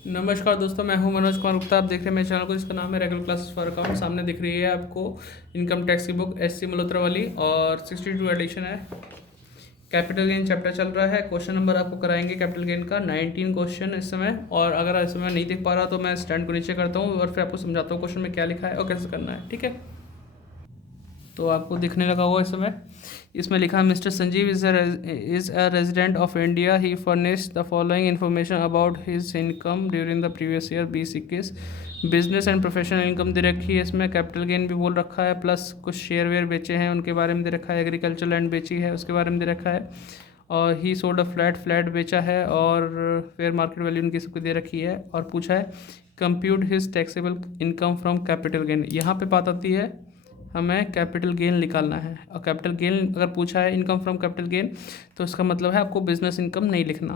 नमस्कार दोस्तों, मैं हूं मनोज कुमार गुप्ता। आप देख रहे हैं मेरे चैनल को, जिसका नाम है रेगुलर क्लासेस फॉर अकाउंट। सामने दिख रही है आपको इनकम टैक्स की बुक एससी मल्होत्रा वाली, और 62 एडिशन है। कैपिटल गेन चैप्टर चल रहा है। क्वेश्चन नंबर आपको कराएंगे कैपिटल गेन का 19 क्वेश्चन इस समय। और अगर इस समय नहीं देख पा रहा तो मैं स्टैंड को नीचे करता हूँ और फिर आपको समझाता हूँ क्वेश्चन में क्या लिखा है और कैसे करना है, ठीक है। तो आपको दिखने लगा हुआ इस समय। इसमें लिखा है, mister Sanjeev is a resident of India. He furnish the following information about his income during the previous year 2021। Business and professional income दे रखी है। इसमें कैपिटल गेन भी बोल रखा है, प्लस कुछ शेयर वेयर बेचे हैं उनके बारे में दे रखा है। एग्रीकल्चर लैंड बेची है उसके बारे में दे रखा है। और ही सोल्ड अ फ्लैट बेचा है, और फेयर मार्केट वैल्यू उनकी सबको दे रखी है। और पूछा है compute his taxable income from capital gain. यहाँ पे बात आती है हमें कैपिटल गेन निकालना है। और कैपिटल गेन अगर पूछा है इनकम फ्रॉम कैपिटल गेन, तो इसका मतलब है आपको बिजनेस इनकम नहीं लिखना,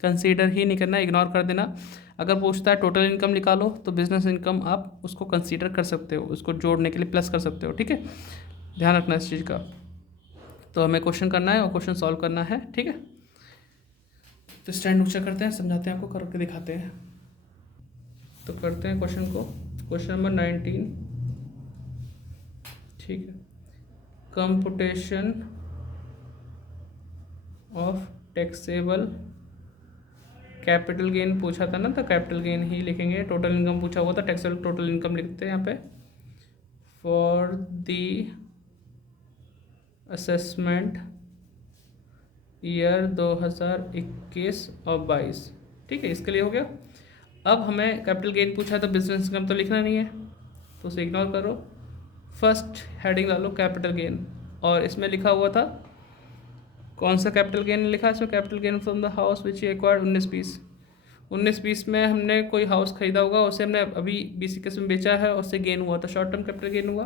कंसीडर ही नहीं करना, इग्नोर कर देना। अगर पूछता है टोटल इनकम निकालो, तो बिजनेस इनकम आप उसको कंसीडर कर सकते हो, उसको जोड़ने के लिए प्लस कर सकते हो, ठीक है। ध्यान रखना इस चीज़ का। तो हमें क्वेश्चन करना है और क्वेश्चन सॉल्व करना है, ठीक है। तो स्टैंड ऊँचा करते हैं, समझाते हैं, आपको करके दिखाते हैं। तो करते हैं क्वेश्चन को। क्वेश्चन नंबर 19, ठीक है। Computation of taxable capital gain पूछा था ना, तो कैपिटल गेन ही लिखेंगे। टोटल इनकम पूछा हुआ था, टैक्सेबल टोटल इनकम लिखते हैं यहाँ पे। फॉर द असेसमेंट ईयर 2021 और 22, ठीक है। इसके लिए हो गया। अब हमें कैपिटल गेन पूछा है तो बिजनेस इनकम तो लिखना नहीं है, तो उसे इग्नोर करो। फर्स्ट हेडिंग डालो कैपिटल गेन। और इसमें लिखा हुआ था कौन सा कैपिटल गेन लिखा है इसमें, capital gain from the house which he acquired 1920 में हमने कोई हाउस खरीदा होगा, उसे हमने अभी 2021 में बेचा है, उससे गेन हुआ, तो शॉर्ट टर्म कैपिटल गेन हुआ।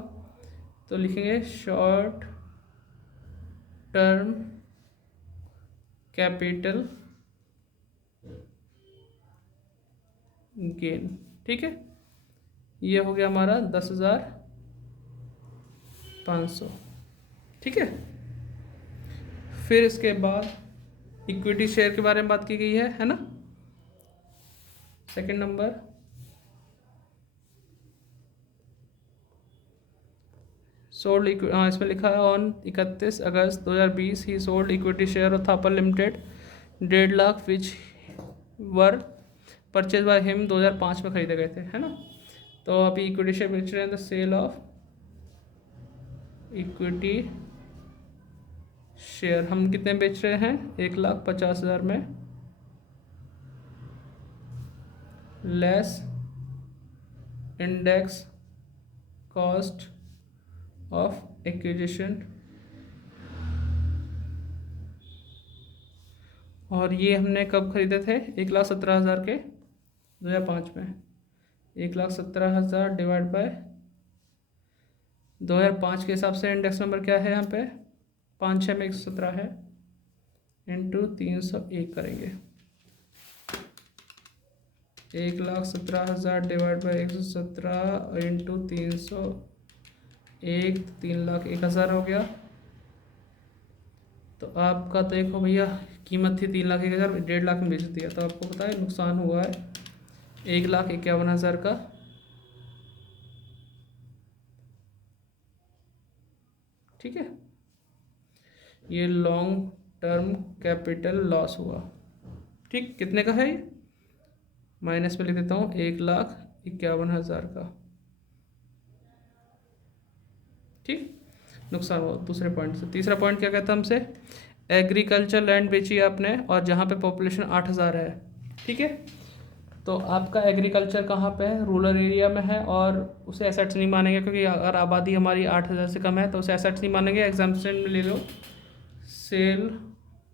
तो लिखेंगे शॉर्ट टर्म कैपिटल गेन, ठीक है। ये हो गया हमारा 10,500, ठीक है। फिर इसके बाद इक्विटी शेयर के बारे में बात की गई है ना। सेकंड नंबर, सोल्ड इसमें लिखा है on 31 August 2020 he sold equity share of Thapar limited 1.5 lakh which were purchase by him 2005 में खरीदे गए थे, है ना। तो अभी इक्विटी शेयर बेच रहे हैं, the sale of equity share हम कितने बेच रहे हैं, 1,50,000 में, less index cost of acquisition. और ये हमने कब खरीदे थे, 1,17,000 के 2005 में। 1,17,000 डिवाइड बाय 2005 के हिसाब से इंडेक्स नंबर क्या है यहाँ पे, 5 6 में 117 है, इंटू 301 करेंगे। 1,17,000 डिवाइड बाई 117 इंटू 301, 3,01,000 हो गया। तो आपका देखो भैया, कीमत थी 3,01,000, 1.5 लाख में बेच दिया, तो आपको पता है नुकसान हुआ है 1,51,000 का, ठीक है। ये लॉन्ग टर्म कैपिटल लॉस हुआ, ठीक। कितने का है ये, माइनस में लिख देता हूँ, 1,51,000 का, ठीक। नुकसान हुआ दूसरे पॉइंट से। तीसरा पॉइंट क्या कहता है हमसे, एग्रीकल्चर लैंड बेची आपने और जहाँ पे पॉपुलेशन 8,000 है, ठीक है। तो आपका एग्रीकल्चर कहाँ पे है, रूरल एरिया में है, और उसे एसेट्स नहीं मानेंगे, क्योंकि अगर आबादी हमारी 8,000 से कम है तो उसे एसेट्स नहीं मानेंगे। एग्जाम्पशन में ले लो, सेल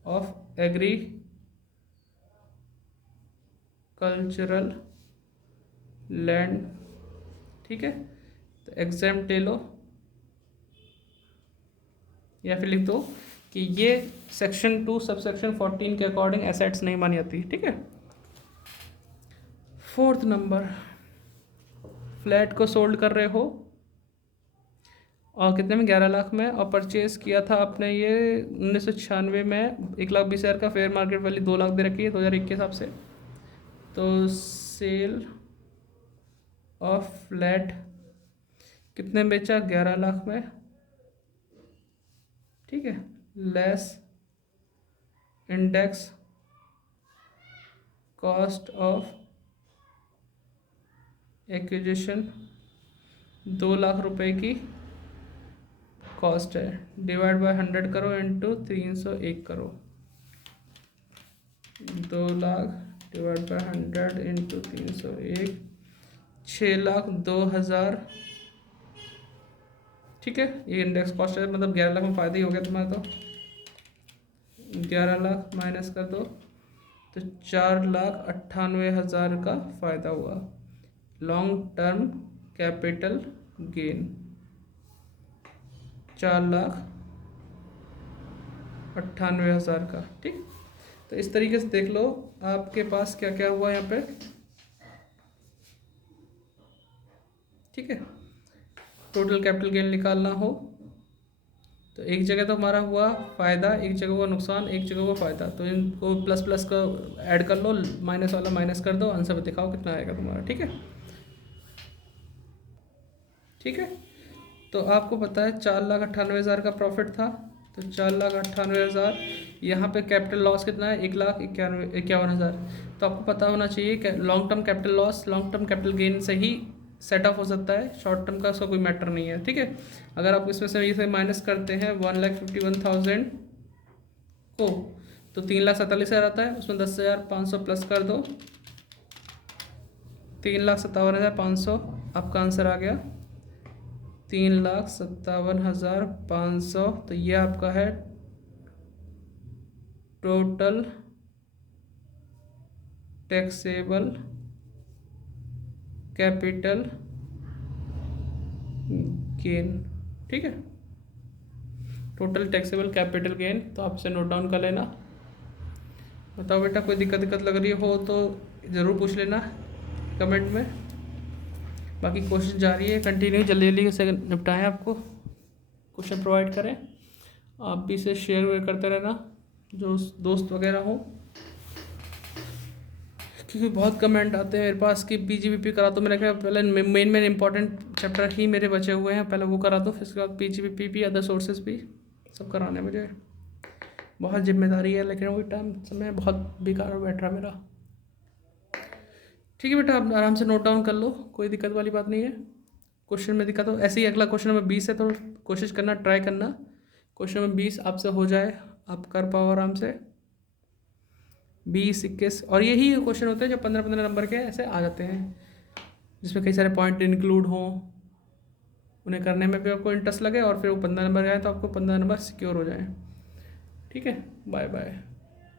ऑफ एग्रीकल्चरल लैंड, ठीक है। तो एग्जाम्प्ट ले लो, या फिर लिख दो कि ये सेक्शन 2 सब सेक्शन 14 के अकॉर्डिंग एसेट्स नहीं मानी जाती, ठीक है। फोर्थ नंबर, फ्लैट को सोल्ड कर रहे हो और कितने में, 11 लाख में, और परचेज किया था आपने ये 1996 में 1,20,000 का, फेयर मार्केट वैल्यू 2 लाख दे रखी है 2001 के हिसाब से। तो सेल ऑफ फ्लैट कितने बेचा, 11 लाख में, ठीक है, less index cost of acquisition 2 lakh रुपए की कॉस्ट है, डिवाइड बाय 100 करो इंटू 301 करो, 2 लाख डिवाइड बाय 100 इंटू 301, 6,02,000, ठीक है। ये इंडेक्स कॉस्ट है, मतलब 11 लाख में फ़ायदा ही हो गया तुम्हारा। तो 11 लाख माइनस कर दो तो 4,98,000 का फ़ायदा हुआ। लॉन्ग टर्म कैपिटल गेन 4,98,000 का, ठीक। तो इस तरीके से देख लो आपके पास क्या क्या हुआ यहाँ पे, ठीक है। टोटल कैपिटल गेन निकालना हो तो एक जगह तो हमारा हुआ फ़ायदा, एक जगह हुआ नुकसान, एक जगह हुआ फ़ायदा, तो इनको प्लस प्लस का ऐड कर लो, माइनस वाला माइनस कर दो, आंसर दिखाओ कितना आएगा तुम्हारा, ठीक है। ठीक है, तो आपको पता है 4,98,000 का प्रॉफिट था, तो 4,98,000, यहाँ पे कैपिटल लॉस कितना है, 1,51,000। तो आपको पता होना चाहिए long term capital loss long term capital gain से ही सेट ऑफ हो सकता है, शॉर्ट टर्म का उसका कोई मैटर नहीं है, ठीक है। अगर आप इसमें से इसे माइनस करते हैं 1,51,000 को, तो 3,47,000 आता है, उसमें 10,500 प्लस कर दो, 3,57,500 आपका आंसर आ गया, 3,57,500। तो ये आपका है टोटल टैक्सेबल कैपिटल गेन, ठीक है, टोटल टैक्सेबल कैपिटल गेन। तो आप इसे नोट डाउन कर लेना। बताओ बेटा, कोई दिक्कत लग रही हो तो ज़रूर पूछ लेना कमेंट में। बाकी कोशिश जारी है, कंटिन्यू जल्दी जल्दी से निपटाएं, आपको क्वेश्चन प्रोवाइड करें। आप भी इसे शेयर करते रहना जो दोस्त वगैरह हो, क्योंकि बहुत कमेंट आते हैं मेरे पास कि पीजीबीपी करा दो। मैंने कहा पहले मेन इंपॉर्टेंट चैप्टर ही मेरे बचे हुए हैं, पहले वो करा दो, फिर उसके बाद पीजीबीपी भी, अदर सोर्सेज भी सब कराने मुझे बहुत जिम्मेदारी है, लेकिन वही टाइम समय बहुत बेकार बैठ रहा मेरा। ठीक है बेटा, आप आराम से नोट डाउन कर लो, कोई दिक्कत वाली बात नहीं है। क्वेश्चन में दिक्कत हो ऐसे ही, अगला क्वेश्चन नंबर 20 है, तो कोशिश करना, ट्राई करना क्वेश्चन नंबर 20 आपसे हो जाए, आप कर पाओ आराम से। 20, 21 और यही क्वेश्चन होते हैं जो 15-15 नंबर के ऐसे आ जाते हैं, जिसमें कई सारे पॉइंट इंक्लूड हों, उन्हें करने में भी आपको इंटरेस्ट लगे और फिर वो 15 नंबर आए तो आपको 15 नंबर सिक्योर हो जाए। ठीक है, बाय बाय।